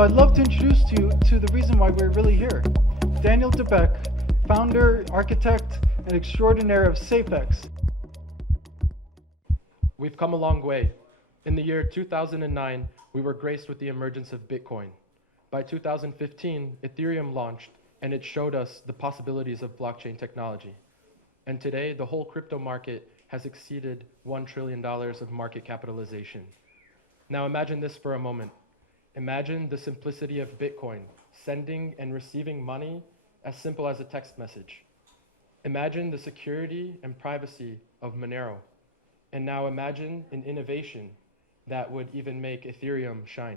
So I'd love to introduce to you to the reason why we're really here. Daniel Dabek, founder, architect, and extraordinaire of Safex. We've come a long way. In the year 2009, we were graced with the emergence of Bitcoin. By 2015, Ethereum launched, and it showed us the possibilities of blockchain technology. And today, the whole crypto market has exceeded $1 trillion of market capitalization. Now imagine this for a moment. Imagine the simplicity of Bitcoin, sending and receiving money as simple as a text message. Imagine the security and privacy of Monero. And now imagine an innovation that would even make Ethereum shine.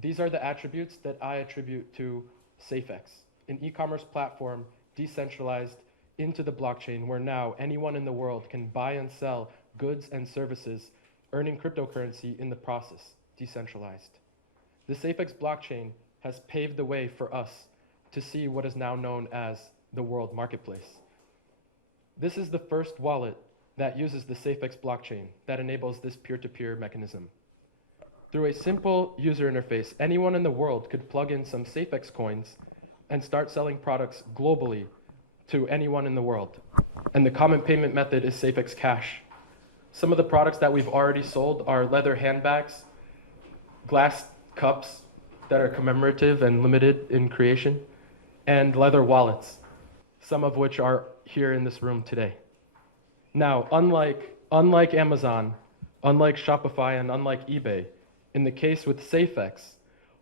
These are the attributes that I attribute to Safex, an e-commerce platform decentralized into the blockchain where now anyone in the world can buy and sell goods and services, earning cryptocurrency in the process, decentralized. The Safex blockchain has paved the way for us to see what is now known as the world marketplace. This is the first wallet that uses the Safex blockchain that enables this peer-to-peer mechanism. Through a simple user interface, anyone in the world could plug in some Safex coins and start selling products globally to anyone in the world. And the common payment method is Safex Cash. Some of the products that we've already sold are leather handbags, glass cups that are commemorative and limited in creation, and leather wallets, some of which are here in this room today. Now, unlike Amazon, unlike Shopify, and unlike eBay, in the case with Safex,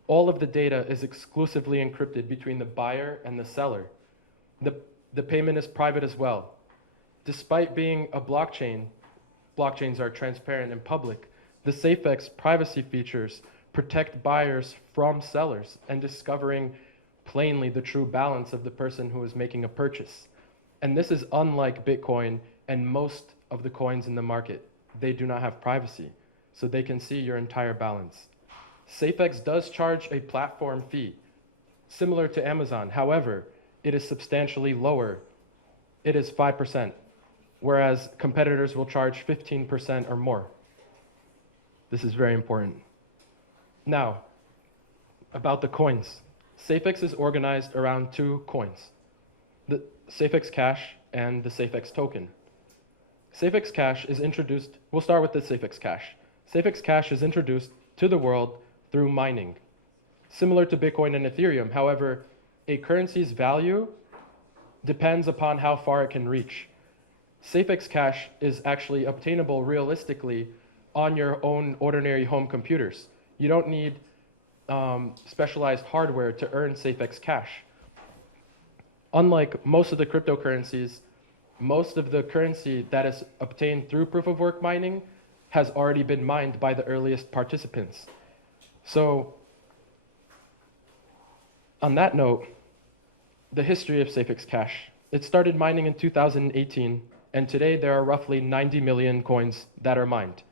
all of the data is exclusively encrypted between the buyer and the seller. The payment is private as well. Despite being a blockchain, blockchains are transparent and public. The Safex privacy features protect buyers from sellers and discovering plainly the true balance of the person who is making a purchase. And this is unlike Bitcoin and most of the coins in the market. They do not have privacy, so they can see your entire balance. Safex does charge a platform fee, similar to Amazon. However, it is substantially lower. It is 5%, whereas competitors will charge 15% or more. This is very important. Now, about the coins. Safex is organized around two coins, the Safex Cash and the Safex token. Safex Cash is introduced, we'll start with the Safex Cash. Safex Cash is introduced to the world through mining. Similar to Bitcoin and Ethereum, however, a currency's value depends upon how far it can reach. Safex Cash is actually obtainable realistically on your own ordinary home computers. You don't need specialized hardware to earn Safex Cash. Unlike most of the cryptocurrencies, most of the currency that is obtained through proof-of-work mining has already been mined by the earliest participants. So, on that note, the history of Safex Cash. It started mining in 2018, and today there are roughly 90 million coins that are mined.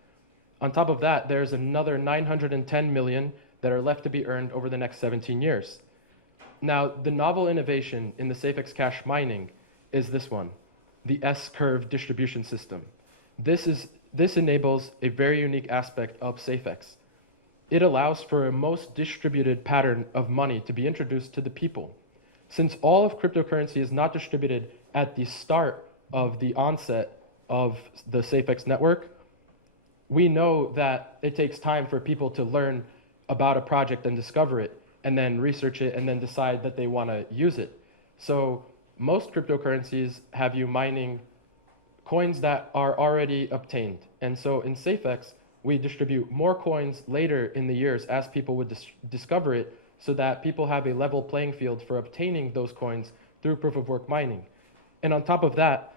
On top of that, there's another 910 million that are left to be earned over the next 17 years. Now, the novel innovation in the Safex Cash mining is this one, the S-curve distribution system. This enables a very unique aspect of Safex. It allows for a most distributed pattern of money to be introduced to the people. Since all of cryptocurrency is not distributed at the start of the onset of the Safex network, we know that it takes time for people to learn about a project and discover it, and then research it, and then decide that they want to use it. So most cryptocurrencies have you mining coins that are already obtained. And so in Safex, we distribute more coins later in the years as people would discover it, so that people have a level playing field for obtaining those coins through proof-of-work mining. And on top of that,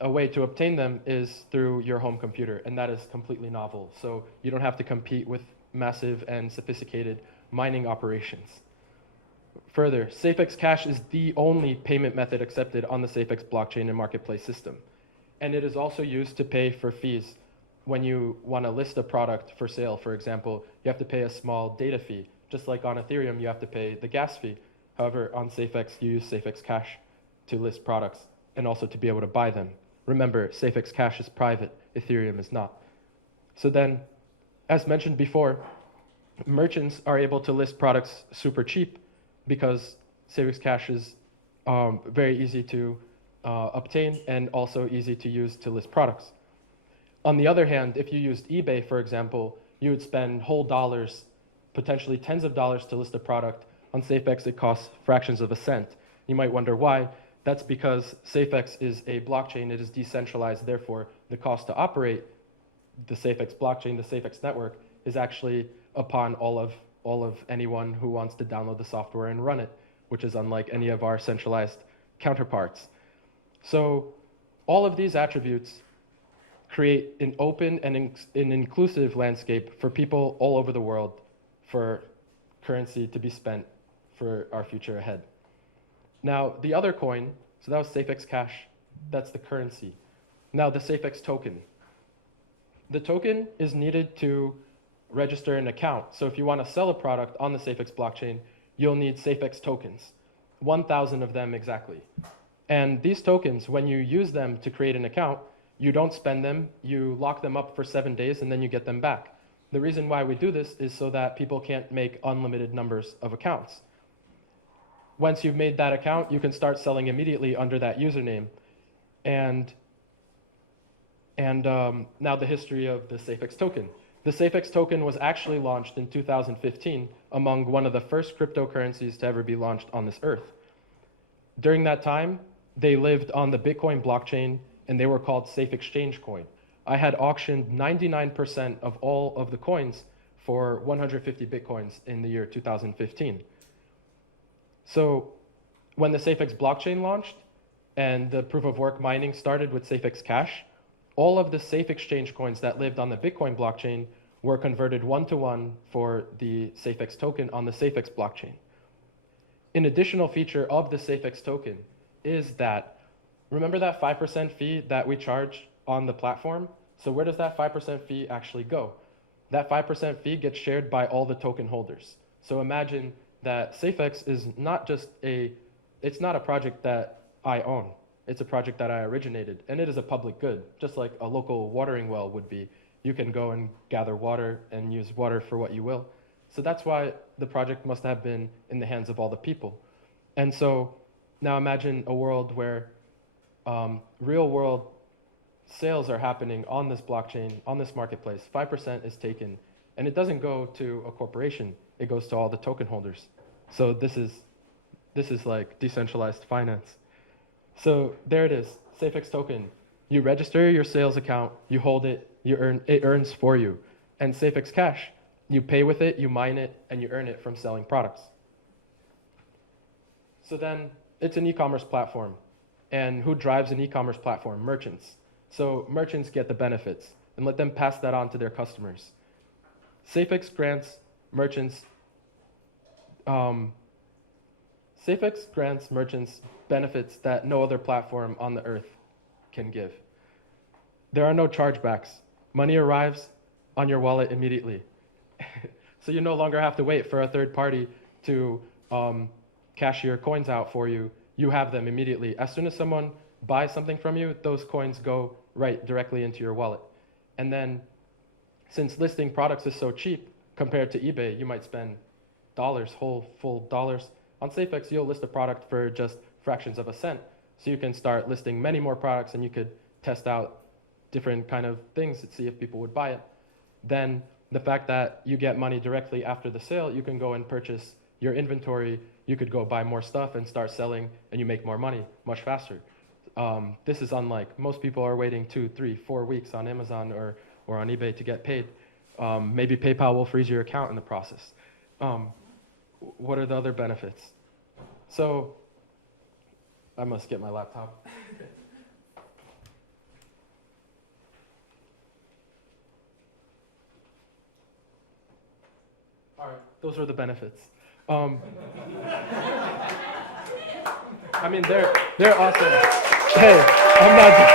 a way to obtain them is through your home computer, and that is completely novel. So you don't have to compete with massive and sophisticated mining operations. Further, Safex Cash is the only payment method accepted on the Safex blockchain and marketplace system. And it is also used to pay for fees. When you want to list a product for sale, for example, you have to pay a small data fee. Just like on Ethereum, you have to pay the gas fee. However, on Safex, you use Safex Cash to list products and also to be able to buy them. Remember, Safex Cash is private, Ethereum is not. So then, as mentioned before, merchants are able to list products super cheap because Safex Cash is very easy to obtain and also easy to use to list products. On the other hand, if you used eBay, for example, you would spend whole dollars, potentially tens of dollars to list a product. On Safex, it costs fractions of a cent. You might wonder why. That's because Safex is a blockchain. It is decentralized. Therefore, the cost to operate the Safex blockchain, the Safex network, is actually upon all of anyone who wants to download the software and run it, which is unlike any of our centralized counterparts. So all of these attributes create an open and an inclusive landscape for people all over the world for currency to be spent for our future ahead. Now, the other coin, so that was Safex Cash, that's the currency. Now, the Safex token. The token is needed to register an account. So if you want to sell a product on the Safex blockchain, you'll need Safex tokens, 1,000 of them exactly. And these tokens, when you use them to create an account, you don't spend them, you lock them up for 7 days, and then you get them back. The reason why we do this is so that people can't make unlimited numbers of accounts. Once you've made that account, you can start selling immediately under that username. And now the history of the Safex token. The Safex token was actually launched in 2015 among one of the first cryptocurrencies to ever be launched on this earth. During that time, they lived on the Bitcoin blockchain, and they were called Safe Exchange Coin. I had auctioned 99% of all of the coins for 150 Bitcoins in the year 2015. So when the Safex blockchain launched and the proof of work mining started with Safex Cash, all of the Safe Exchange coins that lived on the Bitcoin blockchain were converted one-to-one for the Safex token on the Safex blockchain. An additional feature of the Safex token is that, remember that 5% fee that we charge on the platform? So where does that 5% fee actually go? That 5% fee gets shared by all the token holders. So imagine that Safex is not just it's not a project that I own. It's a project that I originated, and it is a public good, just like a local watering well would be. You can go and gather water and use water for what you will. So that's why the project must have been in the hands of all the people. And so now imagine a world where real world sales are happening on this blockchain, on this marketplace. 5% is taken, and it doesn't go to a corporation. It goes to all the token holders. So this is like decentralized finance. So there it is, Safex token. You register your sales account, you hold it, it earns for you. And Safex Cash, you pay with it, you mine it, and you earn it from selling products. So then it's an e-commerce platform. And who drives an e-commerce platform? Merchants. So merchants get the benefits and let them pass that on to their customers. Safex grants merchants benefits that no other platform on the earth can give. There are no chargebacks. Money arrives on your wallet immediately. So you no longer have to wait for a third party to cash your coins out for you. You have them immediately. As soon as someone buys something from you, those coins go right directly into your wallet. And then since listing products is so cheap compared to eBay, you might spend dollars, full dollars. On Safex, you'll list a product for just fractions of a cent. So you can start listing many more products, and you could test out different kind of things to see if people would buy it. Then the fact that you get money directly after the sale, you can go and purchase your inventory. You could go buy more stuff and start selling, and you make more money much faster. This is unlike most people are waiting 2, 3, 4 weeks on Amazon or on eBay to get paid. Maybe PayPal will freeze your account in the process. What are the other benefits? So I must get my laptop. All right, those are the benefits. I mean, they're awesome. Hey, I'm not done.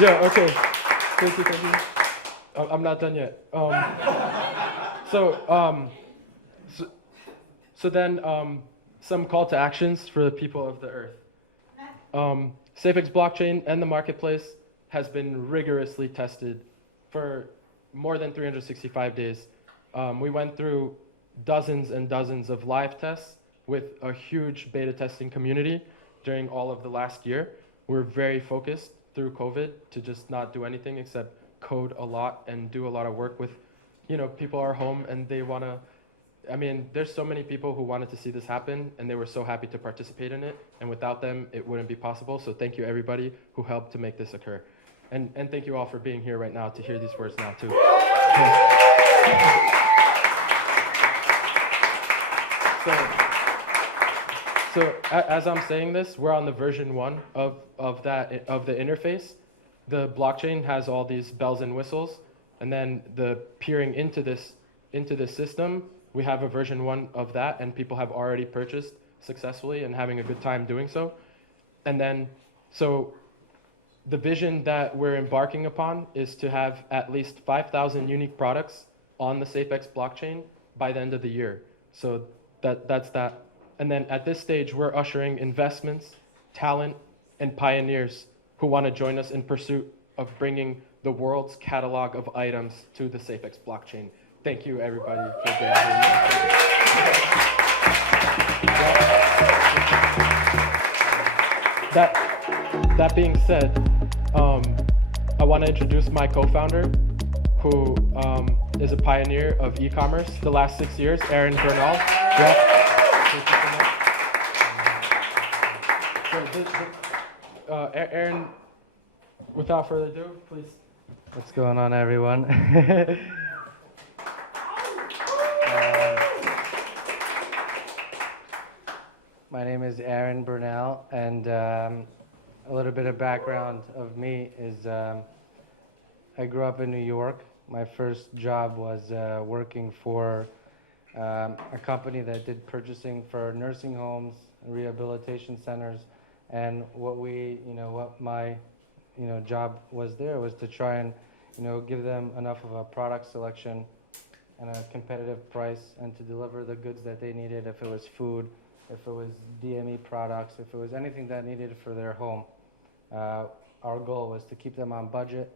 Yeah, okay. Thank you. I'm not done yet. So then some call to actions for the people of the earth. Safex blockchain and the marketplace has been rigorously tested for more than 365 days. We went through dozens and dozens of live tests with a huge beta testing community during all of the last year. We're very focused through COVID to just not do anything except code a lot and do a lot of work with, people are home and they want to, there's so many people who wanted to see this happen and they were so happy to participate in it. And without them, it wouldn't be possible. So thank you everybody who helped to make this occur. And thank you all for being here right now to hear these words now too. So as I'm saying this, we're on the version 1 of the interface. The blockchain has all these bells and whistles, and then the peering into this system, we have a version 1 of that, and people have already purchased successfully and having a good time doing so. And then, so the vision that we're embarking upon is to have at least 5,000 unique products on the Safex blockchain by the end of the year. So that's that. And then at this stage, we're ushering investments, talent, and pioneers who want to join us in pursuit of bringing the world's catalog of items to the Safex blockchain. Thank you, everybody, for being here. That being said, I want to introduce my co-founder, who is a pioneer of e-commerce the last 6 years, Aharon Bernal. Aharon, without further ado, please. What's going on, everyone? My name is Aharon Bernal, and a little bit of background of me is I grew up in New York. My first job was working for a company that did purchasing for nursing homes, rehabilitation centers, and what my job was there was to try and give them enough of a product selection and a competitive price, and to deliver the goods that they needed, if it was food, if it was DME products, if it was anything that needed for their home. Our goal was to keep them on budget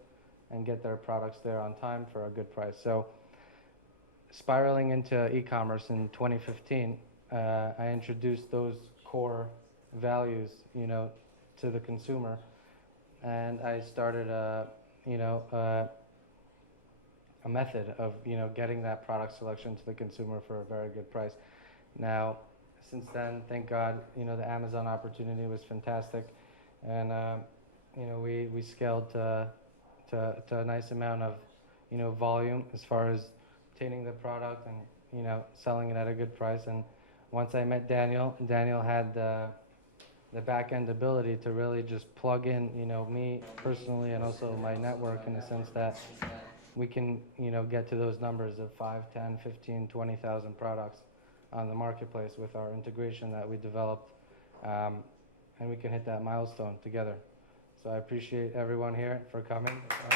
and get their products there on time for a good price. So spiraling into e-commerce in 2015, I introduced those core values, to the consumer, and I started a method of, getting that product selection to the consumer for a very good price. Now, since then, thank God, the Amazon opportunity was fantastic, and we scaled to a nice amount of, volume as far as obtaining the product and, selling it at a good price. And once I met Daniel had the back-end ability to really just plug in, me personally and also my network, in the sense that we can, get to those numbers of 5, 10, 15, 20,000 products on the marketplace with our integration that we developed, and we can hit that milestone together. So I appreciate everyone here for coming. I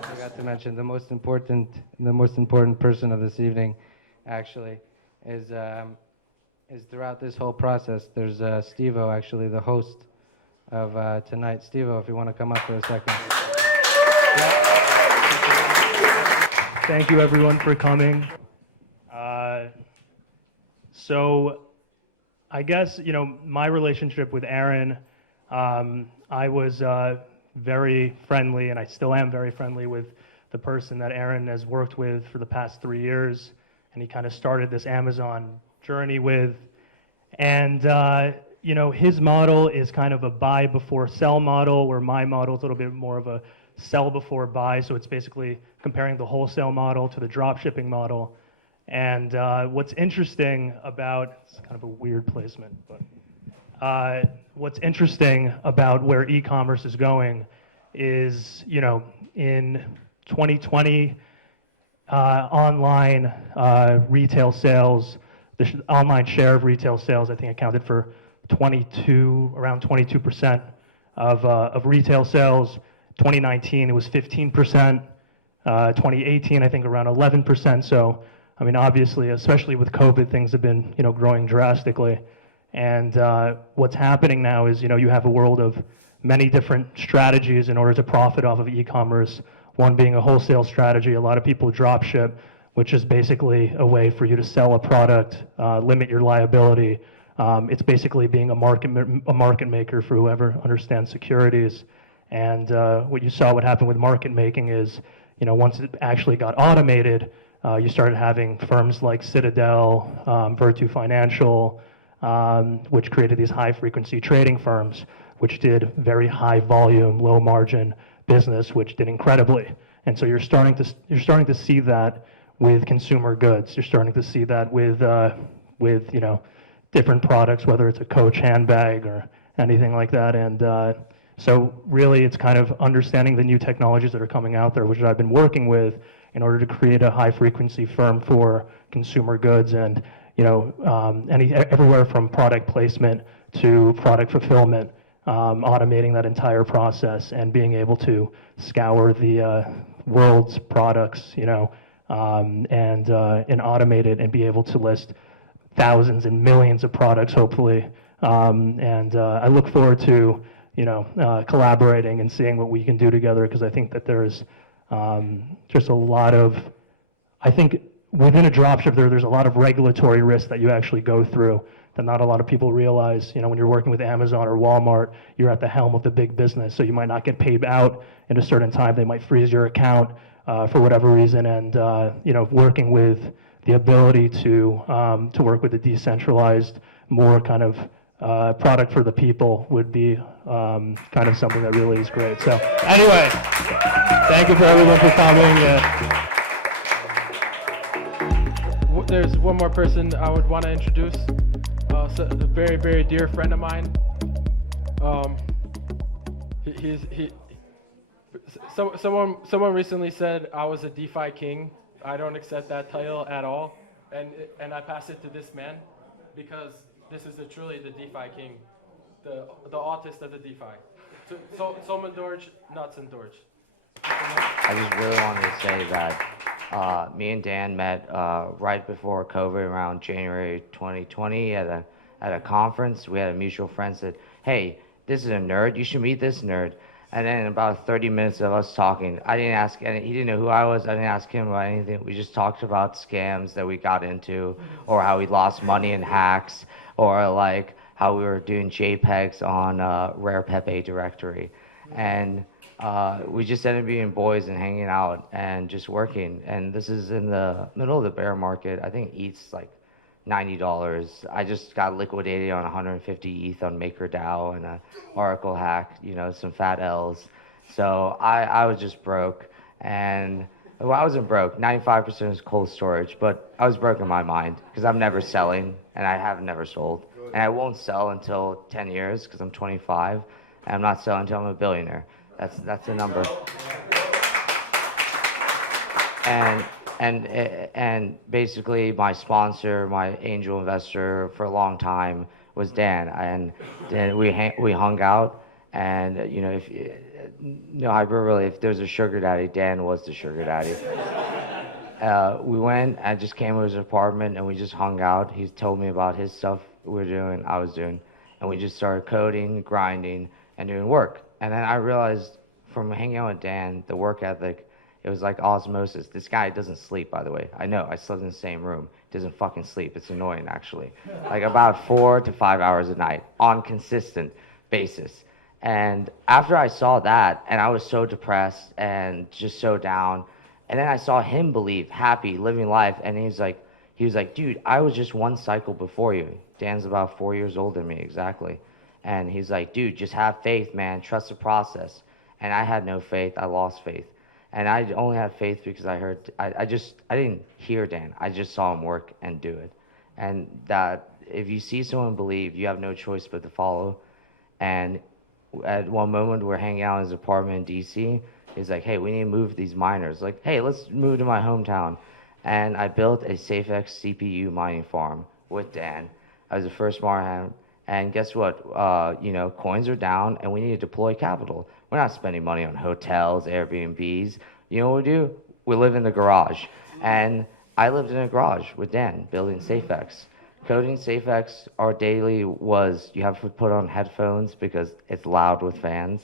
forgot to mention the most important person of this evening, actually, is throughout this whole process. There's Steve-O, actually, the host of tonight. Steve-O, if you want to come up for a second. Thank you, everyone, for coming. So I guess, my relationship with Aharon, I was very friendly, and I still am very friendly with the person that Aharon has worked with for the past 3 years, and he kind of started this Amazon journey with. And, his model is kind of a buy before sell model, where my model is a little bit more of a sell before buy. So it's basically comparing the wholesale model to the drop shipping model. And what's interesting about, it's kind of a weird placement, but what's interesting about where e-commerce is going is, in 2020, online retail sales, the online share of retail sales, I think, accounted for around 22% of retail sales. 2019, it was 15%. 2018, I think, around 11%. So, obviously, especially with COVID, things have been, growing drastically. And what's happening now is, you have a world of many different strategies in order to profit off of e-commerce. One being a wholesale strategy. A lot of people drop ship, which is basically a way for you to sell a product, limit your liability. It's basically being a market maker for whoever understands securities. And what you saw what happened with market making is, once it actually got automated, you started having firms like Citadel, Virtu Financial, which created these high frequency trading firms, which did very high volume, low margin business, which did incredibly. And so you're starting to see that with consumer goods. You're starting to see that with different products, whether it's a Coach handbag or anything like that. And so really it's kind of understanding the new technologies that are coming out there, which I've been working with in order to create a high frequency firm for consumer goods, and everywhere from product placement to product fulfillment, automating that entire process and being able to scour the world's products, and automate it and be able to list thousands and millions of products, hopefully. I look forward to collaborating and seeing what we can do together, because I think that there's just a lot of, I think within a dropship there's a lot of regulatory risk that you actually go through that not a lot of people realize. When you're working with Amazon or Walmart, you're at the helm of the big business, so you might not get paid out at a certain time. They might freeze your account for whatever reason, and working with the ability to work with a decentralized, more kind of product for the people would be kind of something that really is great. So anyway, thank you for everyone for coming. There's one more person I would want to introduce. A very, very dear friend of mine. Someone recently said I was a DeFi king. I don't accept that title at all, and I pass it to this man, because this is truly the DeFi king, the artist of the DeFi. Solomon Dorj, nuts and Dorj. I just really wanted to say that me and Dan met right before COVID, around January 2020 at a conference. We had a mutual friend said, "Hey, this is a nerd. You should meet this nerd." And then about 30 minutes of us talking, I didn't ask, and he didn't know who I was. I didn't ask him about anything. We just talked about scams that we got into, or how we lost money in hacks, or like how we were doing JPEGs on Rare Pepe directory. And we just ended up being boys and hanging out and just working. And this is in the middle of the bear market. I think ETH's like $90. I just got liquidated on 150 ETH on MakerDAO and a Oracle hack, some fat L's. So I was just broke. And well, I wasn't broke. 95% is cold storage, but I was broke in my mind because I'm never selling, and I have never sold. And I won't sell until 10 years because I'm 25, and I'm not selling until I'm a billionaire. That's the number. And basically my sponsor, my angel investor for a long time was Dan, and then we hung out, and if hyperbole, if there's a sugar daddy, Dan was the sugar daddy. We went, I just came to his apartment and we just hung out. He told me about his stuff we were doing, I was doing, and we just started coding, grinding, and doing work. And then I realized from hanging out with Dan, the work ethic, it was like osmosis. This guy doesn't sleep, by the way. I know, I slept in the same room. Doesn't fucking sleep. It's annoying, actually. Like about 4 to 5 hours a night on consistent basis. And after I saw that, and I was so depressed and just so down, and then I saw him believe, happy, living life, and he was like, dude, I was just one cycle before you. Dan's about 4 years older than me, exactly. And he's like, dude, just have faith, man. Trust the process. And I had no faith. I lost faith. And I only had faith because I didn't hear Dan. I just saw him work and do it. And that if you see someone believe, you have no choice but to follow. And at one moment, we're hanging out in his apartment in DC. He's like, hey, we need to move these miners. Like, hey, let's move to my hometown. And I built a Safex CPU mining farm with Dan. I was the first miner. And guess what? Coins are down, and we need to deploy capital. We're not spending money on hotels, Airbnbs. You know what we do? We live in the garage. And I lived in a garage with Dan, building Safex, coding Safex, our daily was you have to put on headphones because it's loud with fans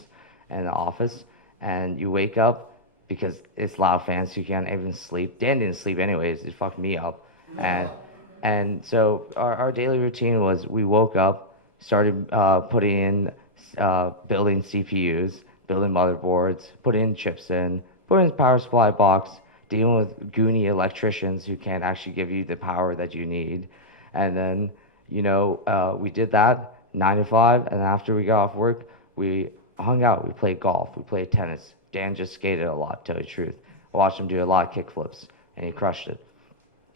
in the office, and you wake up because it's loud fans, so you can't even sleep. Dan didn't sleep anyways, it fucked me up. And so our daily routine was we woke up, started putting in, building CPUs, building motherboards, putting chips in, putting in power supply box, dealing with goony electricians who can't actually give you the power that you need. And then, we did that 9 to 5, and after we got off work, we hung out, we played golf, we played tennis. Dan just skated a lot, to tell you the truth. I watched him do a lot of kick flips, and he crushed it.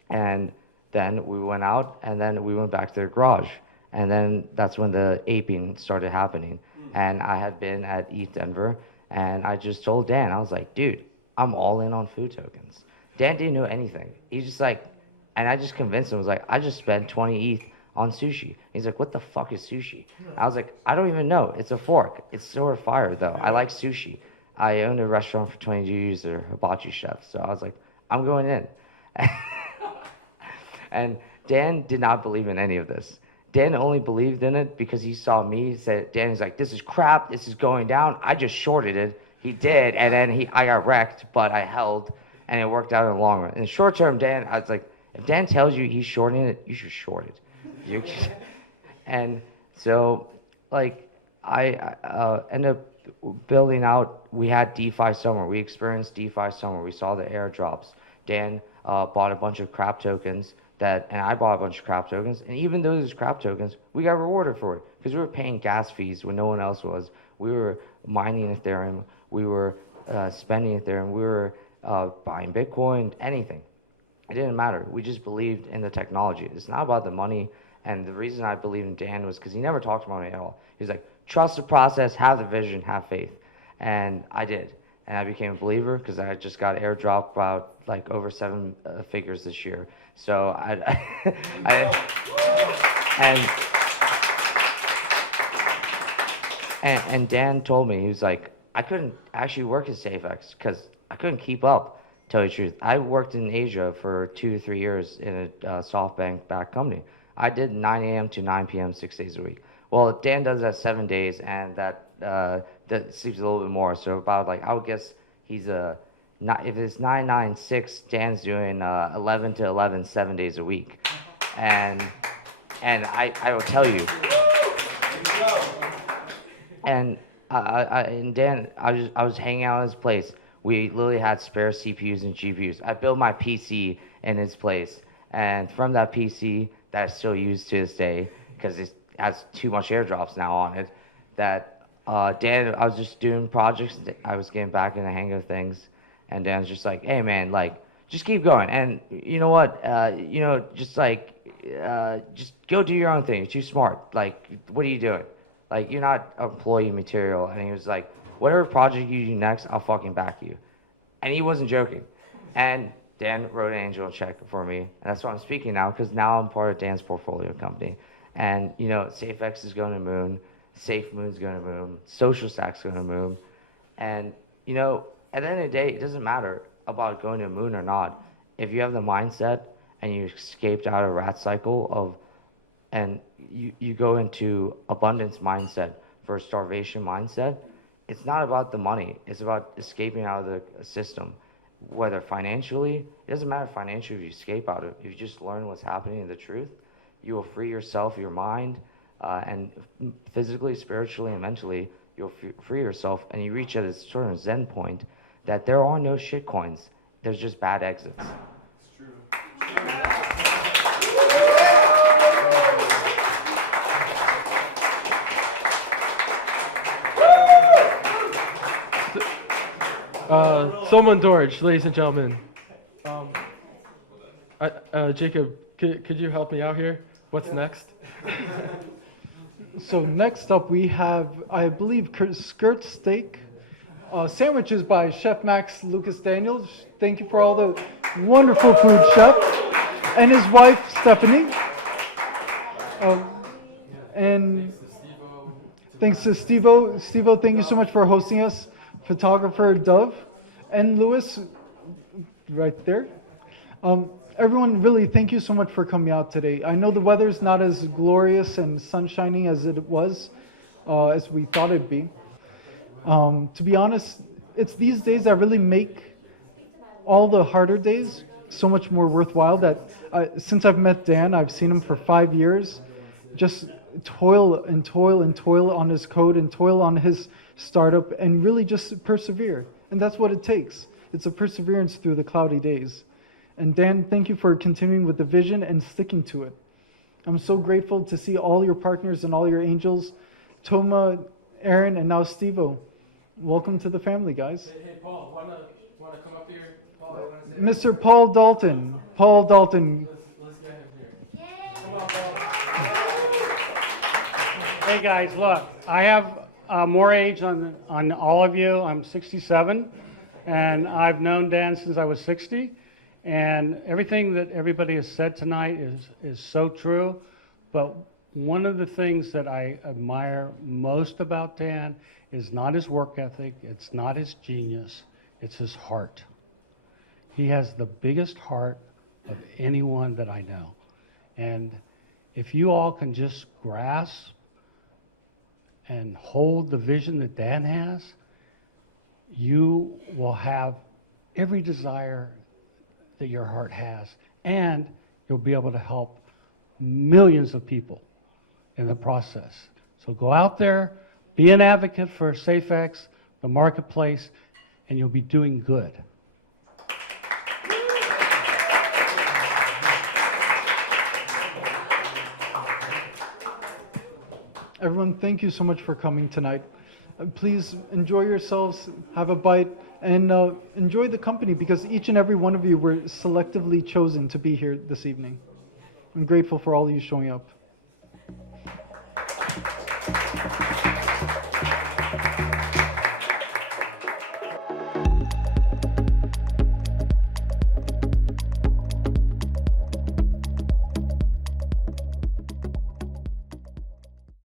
And then we went out, and then we went back to the garage. And then that's when the aping started happening. And I had been at ETH Denver, and I just told Dan, I was like, dude, I'm all in on food tokens. Dan didn't know anything. He's just like, and I just convinced him, I was like, I just spent 20 ETH on sushi. He's like, what the fuck is sushi? I was like, I don't even know. It's a fork. It's sort of fire, though. I like sushi. I owned a restaurant for 22 years, a hibachi chef. So I was like, I'm going in. And Dan did not believe in any of this. Dan only believed in it because he saw me. He said, Dan's like, this is crap. This is going down. I just shorted it. He did, and then I got wrecked, but I held, and it worked out in the long run. In the short term, Dan, I was like, if Dan tells you he's shorting it, you should short it. And so, like, I ended up building out. We had DeFi summer. We experienced DeFi summer. We saw the airdrops. Dan bought a bunch of crap tokens and I bought a bunch of crap tokens. And even though there's crap tokens, we got rewarded for it because we were paying gas fees when no one else was. We were mining Ethereum. We were spending Ethereum. We were buying Bitcoin, anything. It didn't matter. We just believed in the technology. It's not about the money. And the reason I believed in Dan was because he never talked about money at all. He was like, trust the process, have the vision, have faith. And I did. And I became a believer because I just got airdropped about like over 7 figures this year. So and Dan told me, he was like, I couldn't actually work at Safex because I couldn't keep up. Tell you the truth, I worked in Asia for 2 to 3 years in a SoftBank-backed company. I did 9 a.m. to 9 p.m. 6 days a week. Well, Dan does that 7 days, and that sleeps a little bit more. So about like I would guess he's if it's 996, Dan's doing 11 to 11 7 days a week, and I will tell you. And Dan, I was hanging out at his place. We literally had spare CPUs and GPUs. I built my PC in his place, and from that PC that I still use to this day, because it has too much airdrops now on it, that Dan, I was just doing projects. I was getting back in the hang of things, and Dan's just like, hey man, like, just keep going. And you know what? Just go do your own thing. You're too smart. Like, what are you doing? Like, you're not employee material. And he was like, whatever project you do next, I'll fucking back you. And he wasn't joking. And Dan wrote an angel check for me. And that's why I'm speaking now, because now I'm part of Dan's portfolio company. And, Safex is going to Moon. SafeMoon's going to Moon. Social Stack's going to Moon. And, at the end of the day, it doesn't matter about going to Moon or not. If you have the mindset and you escaped out of a rat cycle and you go into abundance mindset for a starvation mindset, it's not about the money. It's about escaping out of the system. Whether financially, it doesn't matter financially if you escape out of it. If you just learn what's happening and the truth, you will free yourself, your mind, and physically, spiritually, and mentally, you'll free yourself, and you reach at a sort of zen point that there are no shit coins. There's just bad exits. It's true. Solomon Dorj, ladies and gentlemen. Jacob, could you help me out here? What's next? So next up we have, I believe, skirt steak sandwiches by Chef Max Lucas Daniels. Thank you for all the wonderful food, Chef, and his wife Stephanie. And thanks to Steve-O. Steve-O, thank you so much for hosting us. Photographer Dove and Lewis, right there. everyone, really, thank you so much for coming out today. I know the weather's not as glorious and sunshiny as it was, as we thought it'd be. To be honest, it's these days that really make all the harder days so much more worthwhile. That since I've met Dan, I've seen him for 5 years, just toil and toil and toil on his code and toil on his startup and really just persevere. And that's what it takes. It's a perseverance through the cloudy days. And Dan, thank you for continuing with the vision and sticking to it. I'm so grateful to see all your partners and all your angels, Toma, Aaron, and now Stevo. Welcome to the family, guys. Hey, Paul, wanna come up here? Paul, I wanna say Mr. Paul Dalton. Paul Dalton. let's get him here. Come on, Paul. Hey guys, look, I have more age on all of you. I'm 67, and I've known Dan since I was 60. And everything that everybody has said tonight is so true. But one of the things that I admire most about Dan is not his work ethic, it's not his genius, it's his heart. He has the biggest heart of anyone that I know. And if you all can just grasp and hold the vision that Dan has, you will have every desire that your heart has, and you'll be able to help millions of people in the process. So go out there, be an advocate for Safex, the marketplace, and you'll be doing good. Everyone, thank you so much for coming tonight. Please enjoy yourselves, have a bite, and enjoy the company, because each and every one of you were selectively chosen to be here this evening. I'm grateful for all of you showing up.